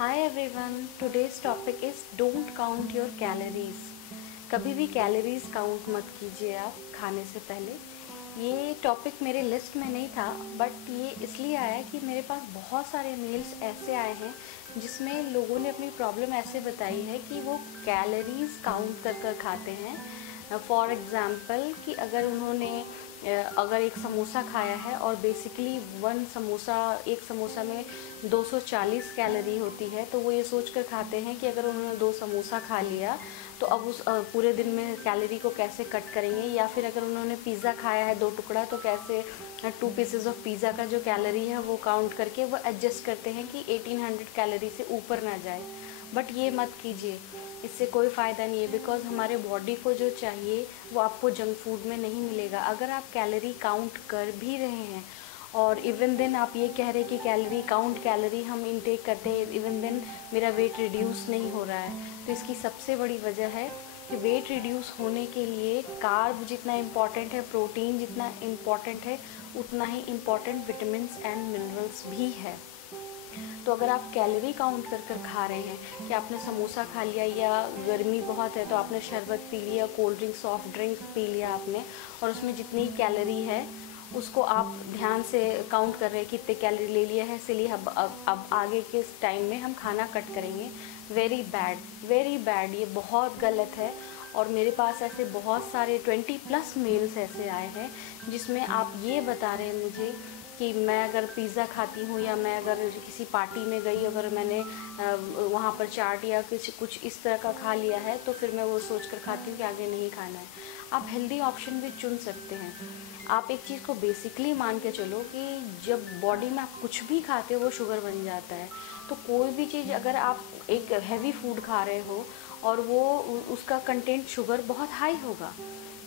Hi everyone, today's topic is don't count your calories. कभी भी calories count मत कीजिए आप खाने से पहले। ये टॉपिक मेरे लिस्ट में नहीं था, बट ये इसलिए आया कि मेरे पास बहुत सारे मेल्स ऐसे आए हैं जिसमें लोगों ने अपनी प्रॉब्लम ऐसे बताई है कि वो कैलोरीज काउंट कर कर खाते हैं। फॉर एग्ज़ाम्पल कि अगर एक समोसा खाया है और बेसिकली एक समोसा में 240 कैलोरी होती है, तो वो ये सोच कर खाते हैं कि अगर उन्होंने 2 समोसा खा लिया तो अब उस पूरे दिन में कैलोरी को कैसे कट करेंगे। या फिर अगर उन्होंने पिज़्ज़ा खाया है 2 टुकड़ा, तो कैसे 2 पीसेस ऑफ पिज़्ज़ा का जो कैलोरी है वो काउंट करके वो एडजस्ट करते हैं कि 1800 कैलोरी से ऊपर ना जाए। बट ये मत कीजिए, इससे कोई फ़ायदा नहीं है, बिकॉज़ हमारे बॉडी को जो चाहिए वो आपको जंक फूड में नहीं मिलेगा। अगर आप कैलोरी काउंट कर भी रहे हैं और इवन देन आप ये कह रहे हैं कि कैलोरी हम इनटेक करते हैं, इवन देन मेरा वेट रिड्यूस नहीं हो रहा है, तो इसकी सबसे बड़ी वजह है कि वेट रिड्यूस होने के लिए कार्ब जितना इम्पॉर्टेंट है, प्रोटीन जितना इम्पॉर्टेंट है, उतना ही इम्पॉर्टेंट विटामिन्स एंड मिनरल्स भी है। तो अगर आप कैलोरी काउंट कर कर खा रहे हैं कि आपने समोसा खा लिया, या गर्मी बहुत है तो आपने शरबत पी लिया, cold drink, soft drink P लिया आपने, और उसमें जितनी कैलोरी है उसको आप ध्यान से काउंट कर रहे हैं कितने कैलोरी ले लिया है, इसलिए अब आगे के टाइम में हम खाना कट करेंगे। वेरी बैड, वेरी बैड, ये बहुत गलत है। और मेरे पास ऐसे बहुत सारे 20+ मेल्स ऐसे आए हैं जिसमें आप ये बता रहे हैं मुझे कि मैं अगर पिज़्ज़ा खाती हूँ, या मैं अगर किसी पार्टी में गई, अगर मैंने वहाँ पर चाट या कुछ इस तरह का खा लिया है, तो फिर मैं वो सोच कर खाती हूँ कि आगे नहीं खाना है। आप हेल्दी ऑप्शन भी चुन सकते हैं। आप एक चीज़ को बेसिकली मान के चलो कि जब बॉडी में आप कुछ भी खाते हो वो शुगर बन जाता है। तो कोई भी चीज़, अगर आप एक हैवी फूड खा रहे हो और वो उसका कंटेंट शुगर बहुत हाई होगा,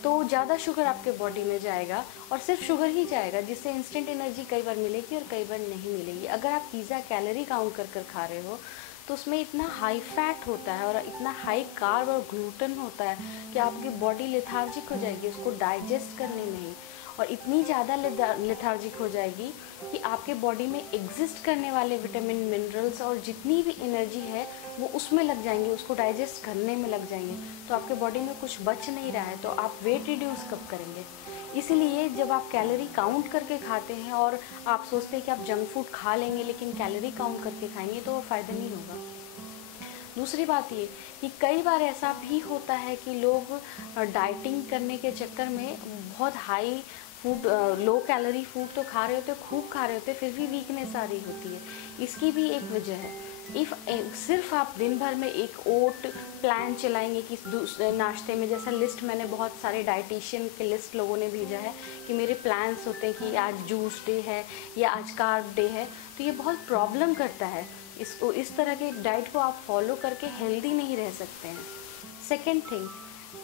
तो ज़्यादा शुगर आपके बॉडी में जाएगा और सिर्फ शुगर ही जाएगा, जिससे इंस्टेंट एनर्जी कई बार मिलेगी और कई बार नहीं मिलेगी। अगर आप पिज़्ज़ा कैलोरी काउंट कर कर खा रहे हो तो उसमें इतना हाई फैट होता है और इतना हाई कार्ब और ग्लूटेन होता है कि आपकी बॉडी लेथार्जिक हो जाएगी उसको डाइजेस्ट करने में ही, और इतनी ज़्यादा लेथार्जिक हो जाएगी कि आपके बॉडी में एग्जिस्ट करने वाले विटामिन, मिनरल्स और जितनी भी एनर्जी है वो उसमें लग जाएंगे, उसको डाइजेस्ट करने में लग जाएंगे। तो आपके बॉडी में कुछ बच नहीं रहा है, तो आप वेट रिड्यूस कब करेंगे? इसीलिए जब आप कैलोरी काउंट करके खाते हैं और आप सोचते हैं कि आप जंक फूड खा लेंगे लेकिन कैलोरी काउंट करके खाएंगे, तो वो फ़ायदा नहीं होगा। दूसरी बात ये कि कई बार ऐसा भी होता है कि लोग डाइटिंग करने के चक्कर में बहुत high food, low calorie food तो खा रहे होते, खूब खा रहे होते, फिर भी वीकनेस आ रही होती है। इसकी भी एक वजह है। सिर्फ आप दिन भर में एक ओट प्लान चलाएंगे कि नाश्ते में, जैसा लिस्ट मैंने बहुत सारे डाइटिशियन के लिस्ट लोगों ने भेजा है कि मेरे प्लान्स होते हैं कि आज जूस डे है या आज कार्ब डे है, तो ये बहुत प्रॉब्लम करता है। इस तरह के डाइट को आप फॉलो करके हेल्दी नहीं रह सकते हैं। सेकेंड थिंग,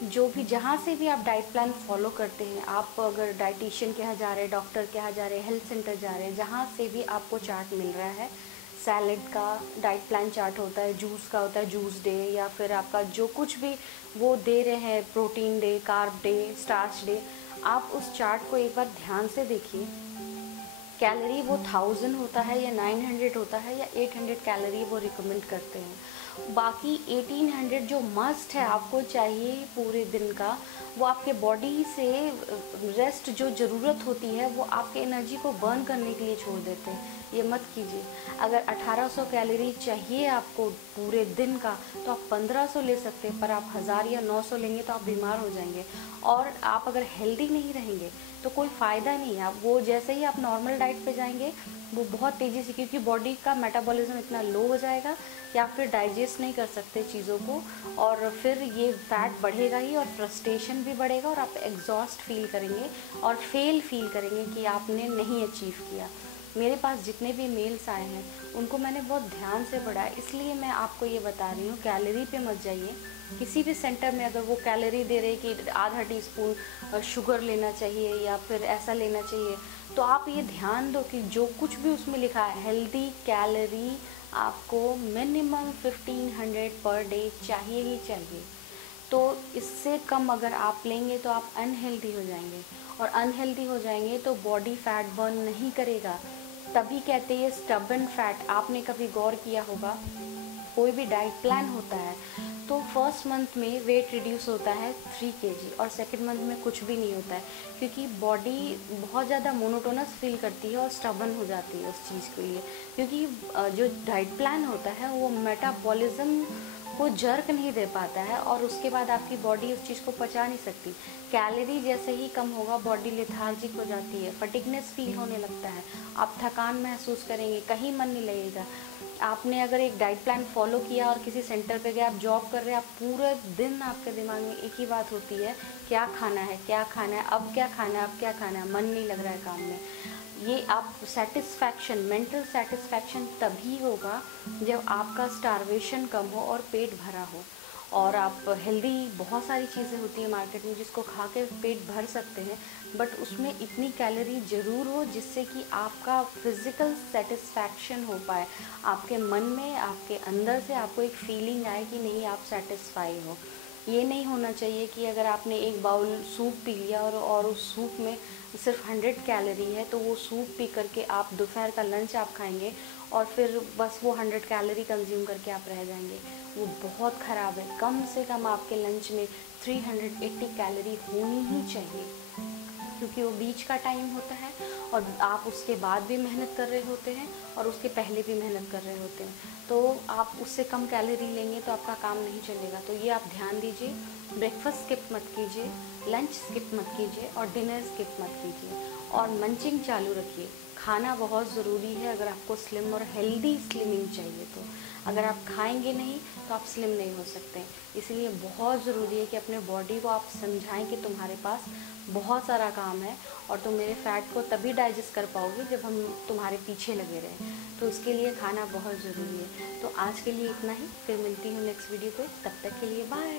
जो भी जहाँ से भी आप डाइट प्लान फॉलो करते हैं, आप अगर डाइटिशियन के यहाँ जा रहे हैं, डॉक्टर के यहाँ जा रहे हैं, हेल्थ सेंटर जा रहे हैं, जहाँ से भी आपको चार्ट मिल रहा है, सैलेड का डाइट प्लान चार्ट होता है, जूस का होता है जूस डे, या फिर आपका जो कुछ भी वो दे रहे हैं, protein day, carb day, starch day, आप उस चार्ट को एक बार ध्यान से देखिए। कैलोरी वो 1000 होता है या 900 होता है या 800 कैलोरी वो रिकमेंड करते हैं। बाकी 1800 जो मस्ट है आपको चाहिए पूरे दिन का, वो आपके बॉडी से रेस्ट जो ज़रूरत होती है वो आपके एनर्जी को बर्न करने के लिए छोड़ देते हैं। ये मत कीजिए। अगर 1800 कैलोरी चाहिए आपको पूरे दिन का, तो आप 1500 ले सकते हैं, पर आप 1000 या 900 लेंगे तो आप बीमार हो जाएंगे। और आप अगर हेल्दी नहीं रहेंगे तो कोई फ़ायदा नहीं है। आप वो जैसे ही आप नॉर्मल डाइट पे जाएंगे वो बहुत तेज़ी से, क्योंकि बॉडी का मेटाबॉलिज्म इतना लो हो जाएगा कि आप फिर डाइजेस्ट नहीं कर सकते चीज़ों को, और फिर ये फैट बढ़ेगा ही, और फ्रस्ट्रेशन भी बढ़ेगा, और आप एग्जॉस्ट फील करेंगे और फेल फील करेंगे कि आपने नहीं अचीव किया। मेरे पास जितने भी मेल्स आए हैं उनको मैंने बहुत ध्यान से पढ़ा है, इसलिए मैं आपको ये बता रही हूँ, कैलोरी पे मत जाइए। किसी भी सेंटर में अगर वो कैलोरी दे रहे कि आधा टीस्पून शुगर लेना चाहिए या फिर ऐसा लेना चाहिए, तो आप ये ध्यान दो कि जो कुछ भी उसमें लिखा है, हेल्दी कैलोरी आपको मिनिमम 1500 पर डे चाहिए ही चाहिए। तो इससे कम अगर आप लेंगे तो आप अनहेल्दी हो जाएंगे, और अनहेल्दी हो जाएंगे तो बॉडी फैट बर्न नहीं करेगा, तभी कहते हैं स्टबन फैट। आपने कभी गौर किया होगा, कोई भी डाइट प्लान होता है तो फर्स्ट मंथ में वेट रिड्यूस होता है 3 kg और सेकंड मंथ में कुछ भी नहीं होता है, क्योंकि बॉडी बहुत ज़्यादा मोनोटोनस फील करती है और स्टबन हो जाती है उस चीज़ के लिए। क्योंकि जो डाइट प्लान होता है वो मेटाबॉलिज्म को जर्क नहीं दे पाता है और उसके बाद आपकी बॉडी उस चीज़ को पचा नहीं सकती। कैलोरी जैसे ही कम होगा बॉडी लेथार्जिक हो जाती है, फटिगनेस फील होने लगता है, आप थकान महसूस करेंगे, कहीं मन नहीं लगेगा। आपने अगर एक डाइट प्लान फॉलो किया और किसी सेंटर पे गए, आप जॉब कर रहे हैं, आप पूरे दिन आपके दिमाग में एक ही बात होती है, क्या खाना है, क्या खाना है, अब क्या खाना है, अब क्या खाना है, मन नहीं लग रहा है काम में। ये आप सेटिस्फैक्शन, मेंटल सेटिस्फैक्शन तभी होगा जब आपका स्टारवेशन कम हो और पेट भरा हो। और आप हेल्दी, बहुत सारी चीज़ें होती हैं मार्केट में जिसको खा के पेट भर सकते हैं, बट उसमें इतनी कैलोरी ज़रूर हो जिससे कि आपका फिज़िकल सेटिस्फैक्शन हो पाए, आपके मन में, आपके अंदर से आपको एक फीलिंग आए कि नहीं आप सेटिस्फाई हो। ये नहीं होना चाहिए कि अगर आपने एक बाउल सूप पी लिया और उस सूप में सिर्फ 100 कैलोरी है तो वो सूप पी करके आप दोपहर का लंच आप खाएंगे और फिर बस वो 100 कैलोरी कंज्यूम करके आप रह जाएंगे। वो बहुत ख़राब है। कम से कम आपके लंच में 380 कैलोरी होनी ही चाहिए, क्योंकि वो बीच का टाइम होता है और आप उसके बाद भी मेहनत कर रहे होते हैं और उसके पहले भी मेहनत कर रहे होते हैं, तो आप उससे कम कैलोरी लेंगे तो आपका काम नहीं चलेगा। तो ये आप ध्यान दीजिए, ब्रेकफास्ट स्किप मत कीजिए, लंच स्किप मत कीजिए और डिनर स्किप मत कीजिए और मंचिंग चालू रखिए। खाना बहुत ज़रूरी है अगर आपको स्लिम और हेल्दी स्लिमिंग चाहिए तो। अगर आप खाएंगे नहीं तो आप स्लिम नहीं हो सकते। इसलिए बहुत ज़रूरी है कि अपने बॉडी को आप समझाएं कि तुम्हारे पास बहुत सारा काम है और तुम मेरे फ़ैट को तभी डाइजेस्ट कर पाओगे जब हम तुम्हारे पीछे लगे रहें। तो इसके लिए खाना बहुत ज़रूरी है। तो आज के लिए इतना ही, फिर मिलती हूँ नेक्स्ट वीडियो पे, तब तक के लिए बाय।